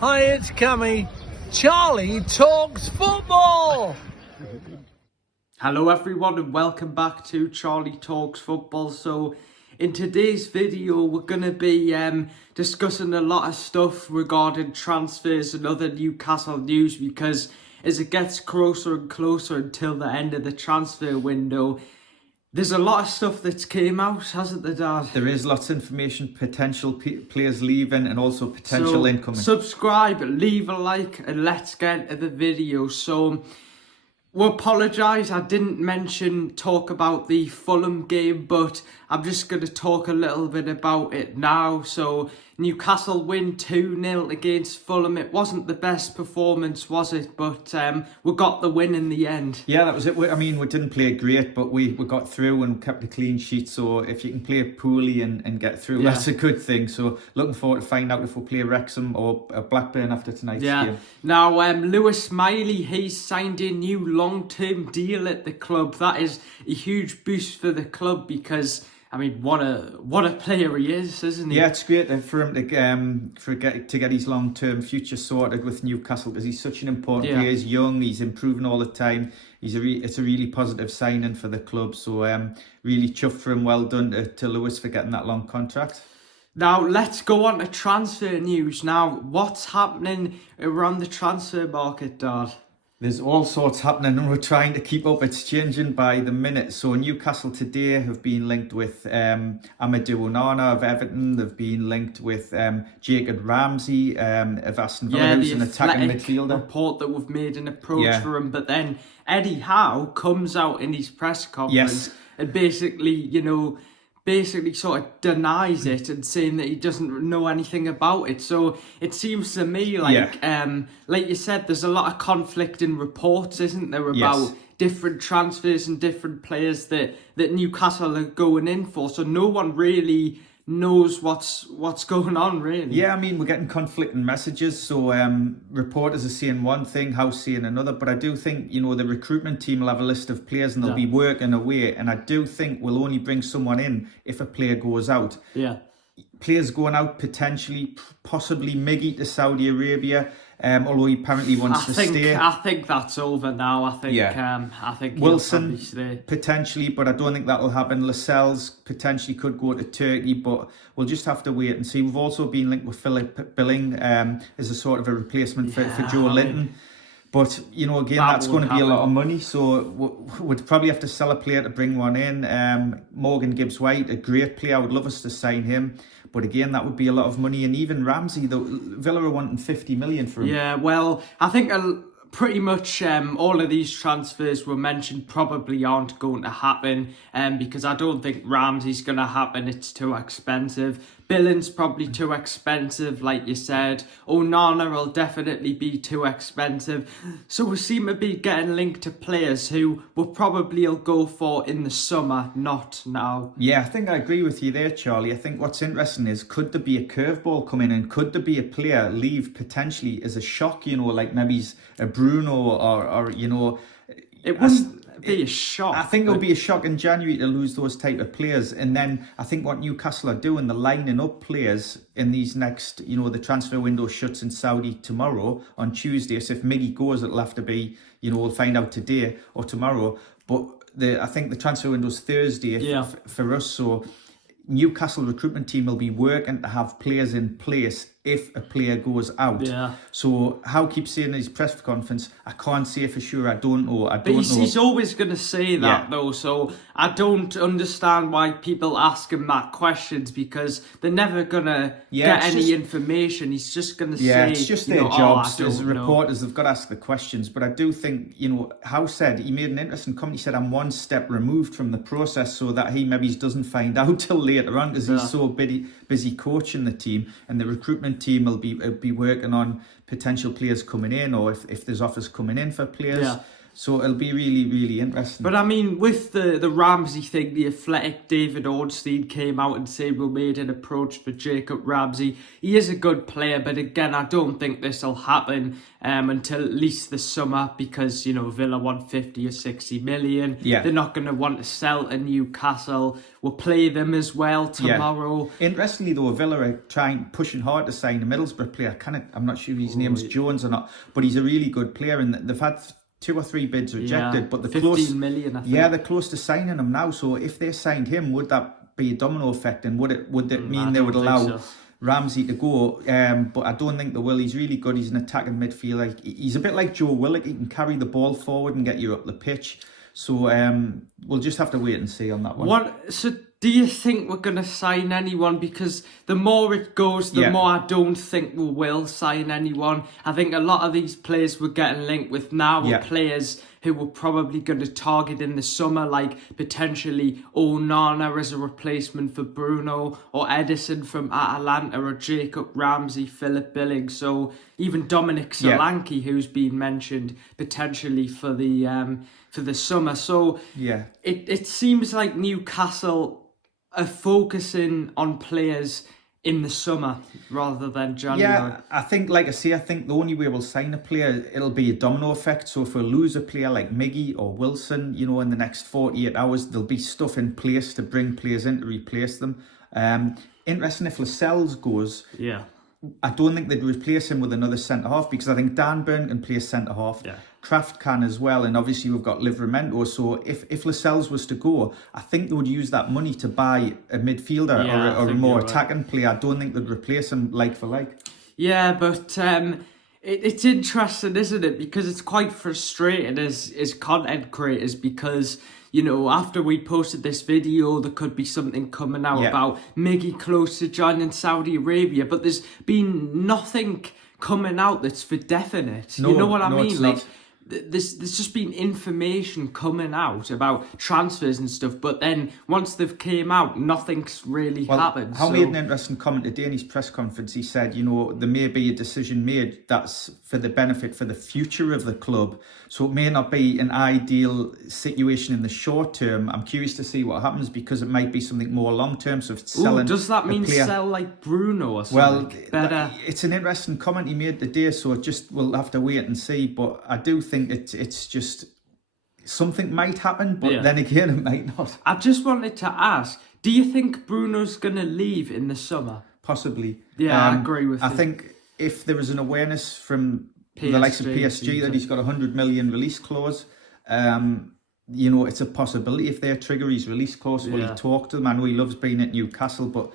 Hi, it's Cammy. Charlie talks football. Hello everyone and welcome back to Charlie Talks Football. So in today's video we're going to be discussing a lot of stuff regarding transfers and other Newcastle news, because as it gets closer and closer until the end of the transfer window, there's a lot of stuff that's came out, hasn't there, Dad? There is lots of information, potential players leaving and also potential incoming. Subscribe, leave a like, and let's get into the video. So we apologise, I didn't talk about the Fulham game, but I'm just going to talk a little bit about it now. So Newcastle win 2-0 against Fulham. It wasn't the best performance, was it? But we got the win in the end. Yeah, that was it. I mean, we didn't play great, but we got through and kept a clean sheet. So if you can play poorly and get through, that's a good thing. So looking forward to find out if we'll play Wrexham or Blackburn after tonight's game. Now, Lewis Miley, he's signed a new long-term deal at the club. That is a huge boost for the club because, I mean, what a player he is, isn't he? Yeah, it's great for him to get his long-term future sorted with Newcastle, because he's such an important player. He's young, he's improving all the time. It's a really positive signing for the club. So really chuffed for him. Well done to Lewis for getting that long contract. Now, let's go on to transfer news. Now, what's happening around the transfer market, Dad? There's all sorts happening and we're trying to keep up. It's changing by the minute. So Newcastle today have been linked with Amadou Onana of Everton. They've been linked with Jacob Ramsey of Aston Villa, who's an attacking midfielder. Report that we've made an approach for him, but then Eddie Howe comes out in his press conference and basically sort of denies it and saying that he doesn't know anything about it. So it seems to me like you said, there's a lot of conflicting reports, isn't there, about different transfers and different players that Newcastle are going in for. So no one really knows what's going on, really. Yeah, I mean, we're getting conflicting messages. So reporters are saying one thing, House saying another. But I do think, the recruitment team will have a list of players and they'll be working away. And I do think we'll only bring someone in if a player goes out. Yeah. Players going out potentially, possibly Miggy to Saudi Arabia. Although he apparently wants to stay. I think that's over now. I think Wilson potentially, but I don't think that'll happen. Lascelles potentially could go to Turkey, but we'll just have to wait and see. We've also been linked with Philip Billing as a sort of a replacement for Joe Linton. But, again, that's going to be a lot of money. So we'd probably have to sell a player to bring one in. Morgan Gibbs-White, a great player. I would love us to sign him. But again, that would be a lot of money. And even Ramsey, though, Villa are wanting 50 million for him. Yeah, well, I think pretty much all of these transfers were mentioned probably aren't going to happen because I don't think Ramsey's going to happen. It's too expensive. Billing's probably too expensive, like you said. Onana will definitely be too expensive. So we seem to be getting linked to players who we'll probably go for in the summer, not now. Yeah, I think I agree with you there, Charlie. I think what's interesting is, could there be a curveball come in, and could there be a player leave potentially as a shock, like maybe a Bruno or it wouldn't be a shock. I think it'll be a shock in January to lose those type of players. And then I think what Newcastle are doing, they're lining up players in these next, the transfer window shuts in Saudi tomorrow on Tuesday. So if Miggy goes, it'll have to be, we'll find out today or tomorrow. But I think the transfer window's Thursday for us. So Newcastle recruitment team will be working to have players in place if a player goes out. Yeah. So Howe keeps saying in his press conference, I can't say for sure, I don't know. He's always going to say that though, so I don't understand why people ask him that questions, because they're never going to get any information. He's just going to say... Yeah, it's just their jobs as reporters. They've got to ask the questions. But I do think, Howe said, he made an interesting comment. He said, I'm one step removed from the process, so that he maybe doesn't find out till later on, because he's so busy coaching the team, and the recruitment team will be working on potential players coming in, or if there's offers coming in for players. So it'll be really, really interesting. But I mean, with the Ramsey thing, the Athletic David Ornstein came out and said we made an approach for Jacob Ramsey. He is a good player, but again, I don't think this will happen until at least the summer, because, you know, Villa want 50 or 60 million. Yeah. They're not going to want to sell to Newcastle. We'll play them as well tomorrow. Yeah. Interestingly, though, Villa are pushing hard to sign a Middlesbrough player. I'm not sure if his name's Jones or not, but he's a really good player, and they've had 2 or 3 bids rejected, but they're 15 million, I think. Yeah, they're close to signing him now. So if they signed him, would that be a domino effect, and would it mean they would allow Ramsey to go? But I don't think they will. He's really good. He's an attacking midfielder. He's a bit like Joe Willock. He can carry the ball forward and get you up the pitch. So we'll just have to wait and see on that one. So do you think we're going to sign anyone? Because the more it goes, the more I don't think we will sign anyone. I think a lot of these players we're getting linked with now are players who we're probably going to target in the summer, like potentially Onana as a replacement for Bruno, or Edison from Atalanta, or Jacob Ramsey, Philip Billing. So even Dominic Solanke, who's been mentioned potentially for the summer. So it seems like Newcastle are focusing on players in the summer rather than January. Yeah, I think, like I say, I think the only way we'll sign a player, it'll be a domino effect. So if we lose a player like Miggy or Wilson, you know, in the next 48 hours, there'll be stuff in place to bring players in to replace them. Interesting if Lascelles goes. Yeah. I don't think they'd replace him with another centre-half, because I think Dan Burn can play centre-half. Yeah. Kraft can as well, and obviously we've got Livramento. So if Lascelles was to go, I think they would use that money to buy a midfielder or a more attacking player. I don't think they'd replace him like for like. Yeah, but it's interesting, isn't it? Because it's quite frustrating as content creators, because, you know, after we posted this video, there could be something coming out about Miggy close to joining Saudi Arabia, but there's been nothing coming out that's for definite. You know what I mean? Like, there's just been information coming out about transfers and stuff, but then once they've came out, nothing's really happened. He made an interesting comment today in his press conference. He said, you know, there may be a decision made that's for the benefit for the future of the club. So it may not be an ideal situation in the short term. I'm curious to see what happens, because it might be something more long term. So if it's selling, does that mean sell like Bruno or something? Better. It's an interesting comment he made today. So we'll have to wait and see. But I do think it's just something might happen, but then again it might not. I just wanted to ask, do you think Bruno's going to leave in the summer? Possibly. Yeah, I agree with you. I think if there is an awareness from the likes of PSG that he's got 100 million release clause, you know, it's a possibility. If they trigger his release clause, will he talk to them? I know he loves being at Newcastle, but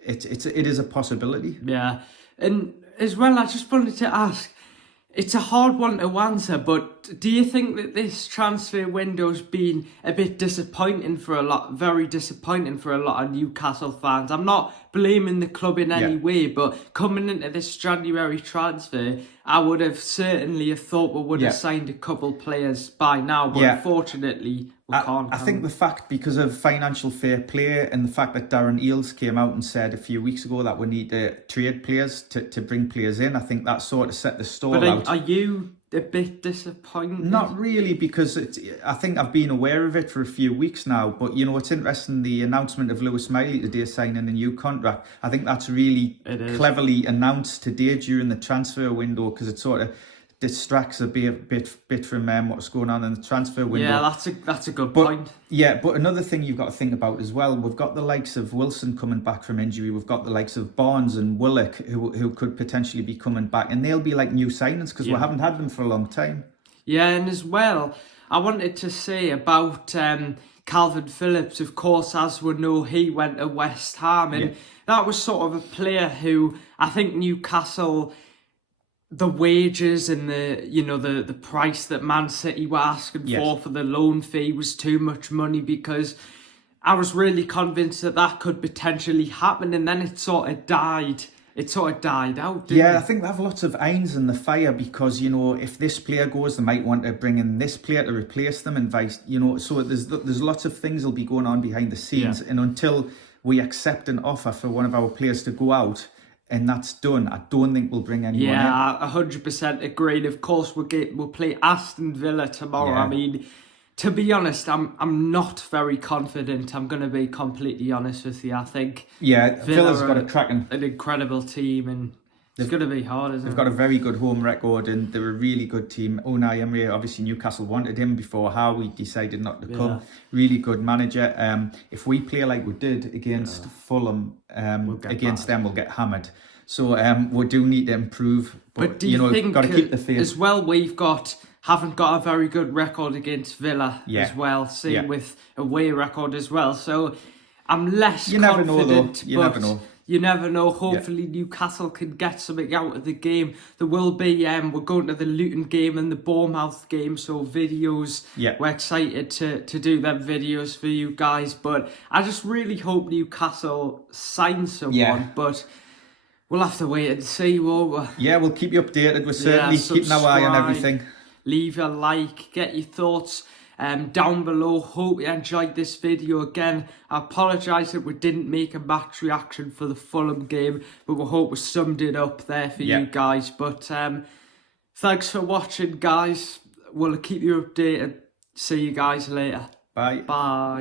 it is a possibility. Yeah, and as well, I just wanted to ask, it's a hard one to answer, but do you think that this transfer window's been a bit disappointing very disappointing for a lot of Newcastle fans? I'm not blaming the club in any way, but coming into this January transfer, I would have certainly thought we would have signed a couple players by now, but unfortunately we can't. I think the fact, because of financial fair play, and the fact that Darren Eales came out and said a few weeks ago that we need to trade players to bring players in, I think that sort of set the stall out. Are you a bit disappointed? Not really, because I think I've been aware of it for a few weeks now. But, you know, it's interesting, the announcement of Lewis Miley today signing a new contract. I think that's really cleverly announced today during the transfer window, because it sort of distracts a bit from what's going on in the transfer window. Yeah, that's a good point. Yeah, but another thing you've got to think about as well, we've got the likes of Wilson coming back from injury. We've got the likes of Barnes and Willock who could potentially be coming back, and they'll be like new signings, because we haven't had them for a long time. Yeah, and as well, I wanted to say about Calvin Phillips. Of course, as we know, he went to West Ham, and that was sort of a player who I think Newcastle, the wages and the price that Man City were asking for the loan fee was too much money, because I was really convinced that could potentially happen, and then it sort of died. It sort of died out, didn't it? I think they have lots of irons in the fire, because, you know, if this player goes, they might want to bring in this player to replace them, and vice, you know, so there's lots of things will be going on behind the scenes, and until we accept an offer for one of our players to go out, and that's done, I don't think we'll bring anyone in. Yeah, 100% agree. Of course, we'll play Aston Villa tomorrow. Yeah. I mean, to be honest, I'm not very confident. I'm going to be completely honest with you. I think Villa's got a cracking, an incredible team, and it's going to be hard, isn't it? They've got a very good home record, and they're a really good team. Unai Emery, obviously Newcastle wanted him before Howe decided not to come. Really good manager. If we play like we did against Fulham, against them, we'll get hammered. So we do need to improve. But do you think, got to keep the faith as well? Haven't got a very good record against Villa as well. Same with away record as well. So I'm less confident. Never know, though. You never know. You never know. Hopefully Newcastle can get something out of the game. There will be, we're going to the Luton game and the Bournemouth game, so videos. We're excited to do them videos for you guys. But I just really hope Newcastle signs someone. But we'll have to wait and see, won't we? Yeah, we'll keep you updated. We're certainly keeping our eye on everything. Leave a like, get your thoughts down below. Hope you enjoyed this video. Again, I apologise that we didn't make a match reaction for the Fulham game, but we hope we summed it up there for you guys. But thanks for watching, guys. We'll keep you updated. See you guys later. Bye. Bye.